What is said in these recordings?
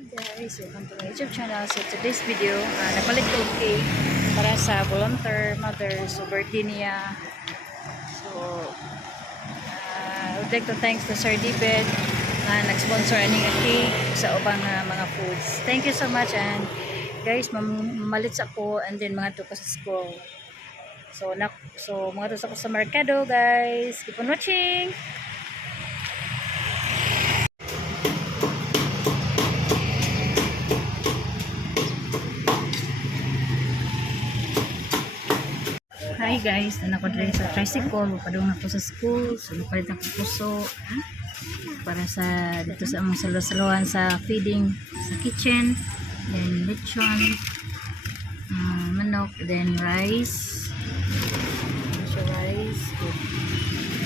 Hi guys, welcome to my YouTube channel. So today's video, nagpalit ko cake para sa volunteer mother. So birthday niya. So I would like to thank to Sir David na nag-sponsor aning cake sa ubang mga foods. Thank you so much, and guys, mamalit sa ko and then mga to ko sa school. So mga to sa merkado guys. Keep on watching. Hi guys, nanako diri sa tricycle, padung ako sa school, so palit ako puso para sa dito sa among salo-saluhan sa feeding sa kitchen, then lechon, manok, then rice,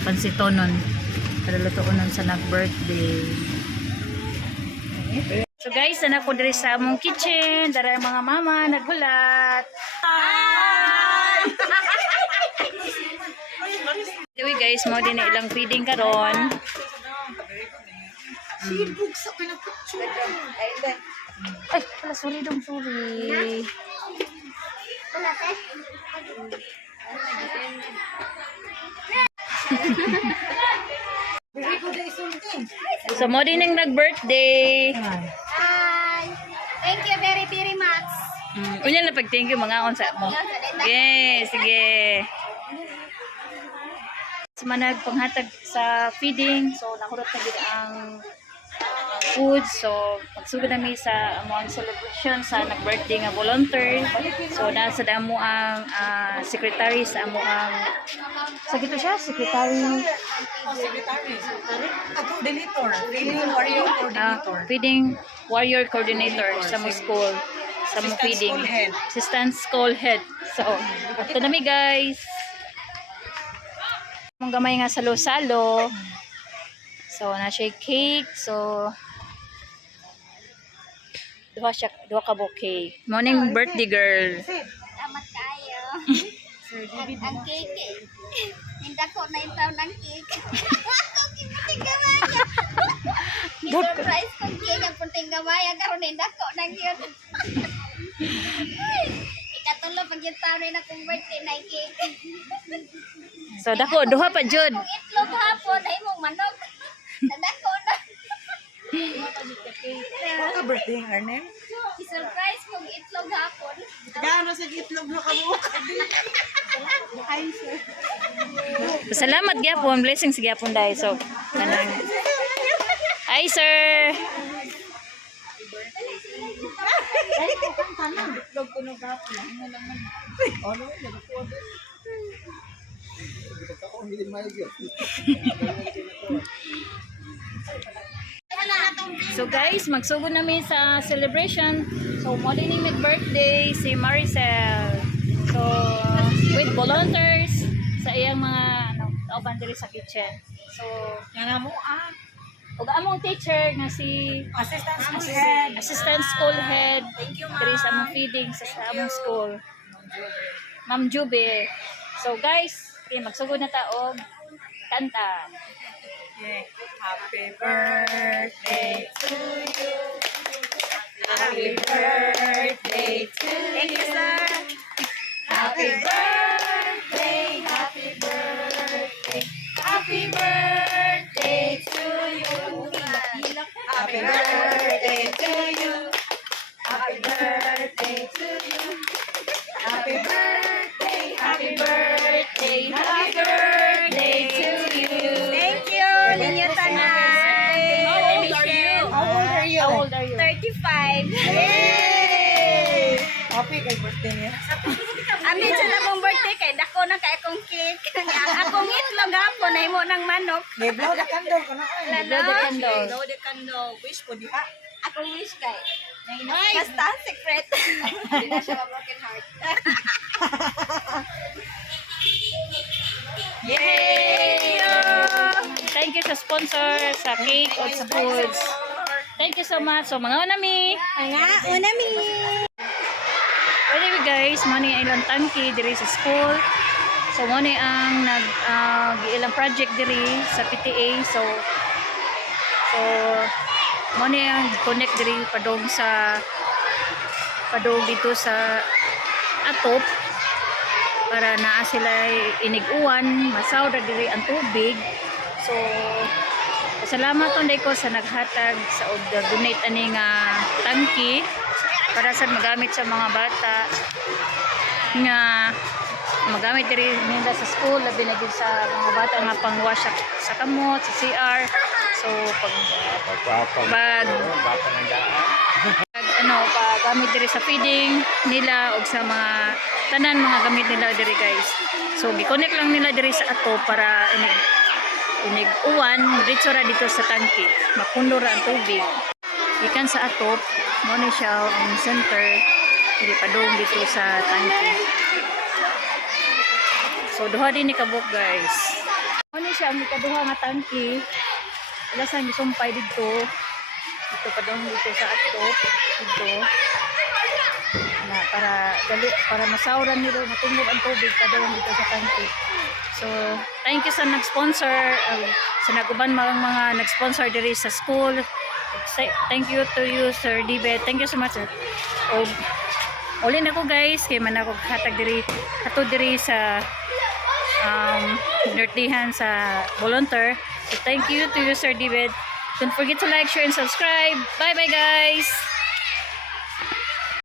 pansitonon para lutuonon sa nag-birthday. So guys, nanako diri sa among kitchen, dara mga mama naghulat. Anyway guys, mo din na ilang feeding karon. Ay, pala sorry dong, sorry. So mo din ang nag-birthday. Hi! Thank you very, very much. Unya na pag-thank you mga akon sa mo. Yes, sige. Manag panghatag sa feeding, so nakurot na gid ang food. So magsugod nami sa among celebration sa nag-birthday nga volunteer. So nasa damo ang secretary sa among sa gito siya, secretary Coordinator, feeding warrior coordinator. Feeding warrior coordinator sa mo school, sa mo feeding assistant school head. So ito nami guys. Mong gamay nga salo-salo. So na siya cake. So duha ka bouquet. Morning birthday girl. Salamat kayo. Ang cake. Hindi ko na yung taon ng cake. Ako kiputing gamaya. I-surprise kong cake ang puting gamaya. Karoon hindi ko nang yun. Ikatulo pag yung taon na akong birthday na cake. So dako duha pa jud. Kung itlog hapon ay mong manok. Nadako na. Ano ka birthday ng Arnel? I-surprise kong itlog hapon. Gano'n sa itlog na kabuok. Ay, sir. Salamat gyapon, blessings gyapon dai. So kanang hi sir. Itlog ko na kapon. Ano lang man. Ano? So guys, magsugod namin sa celebration. So mo din yung birthday si Maricel. So with volunteers sa iyang mga kauban diri sa kitchen. So Yan mo ug among teacher nga si assistant school head diri sa among feeding sa among school. Ma'am Jube. So guys, magsugod na ta og kanta. Happy birthday to you. Happy birthday to you. Thank you, sir. Happy birthday, happy birthday, happy birthday to you. Happy birthday to you. Happy birthday to you. Happy birthday, happy birthday, happy birthday to you. Thank you, Ninyo Tanay. How old are you? How old are you? 35. Yay! Happy kay birthday niya. Amin sa namong birthday kay dako na kay akong cake. Akong itlog hapon ay mo ng manok. May blow the candle ko na ay. Blow the candle. Blow the candle. Wish po diha. Akong wish kay. Basta secret. Hindi na siya broken heart. Yay! Thank you sa sponsor sa cake o sa foods. Thank you so much. So mga unami. Unami. Anyway guys, money ilang tangki diri sa school. So money ang ilang project diri sa PTA. So mo ni ang connect diri padong dito sa atop para naa sila iniguan, masaw ra diri ang tubig. So salamat unday ko sa naghatag sa donate ani nga tangki para sa magamit sa mga bata nga magamit diri nila sa school, labi na gid sa mga bata nga pangwash sa kamot, sa CR. So pag gamit diri sa feeding nila og sa mga tanan mga gamit nila diri guys. So gi-connect lang nila diri sa ato para inig uwan diretso ra dito sa tangke, mapuno ra ang tubig. Gikan sa atop mo ni siya ang center diri padung dito sa tangke. So duha din ni kabuk guys. Mo ni siya ang ikaduha nga tangke. Ila sang gisumpay dito. Dito padung dito sa atop dito. Na para masawran nila matungod ang tubig padung dito sa tangke. So, thank you sa nag-sponsor, sa naguban mga nag-sponsor diri sa school. Thank you to you, Sir Dibet. Thank you so much. Ulin ako guys, kay man ako hatag diri, hatod diri sa dirtihan sa volunteer. So, thank you to you, Sir Dibet. Don't forget to like, share, and subscribe. Bye-bye guys!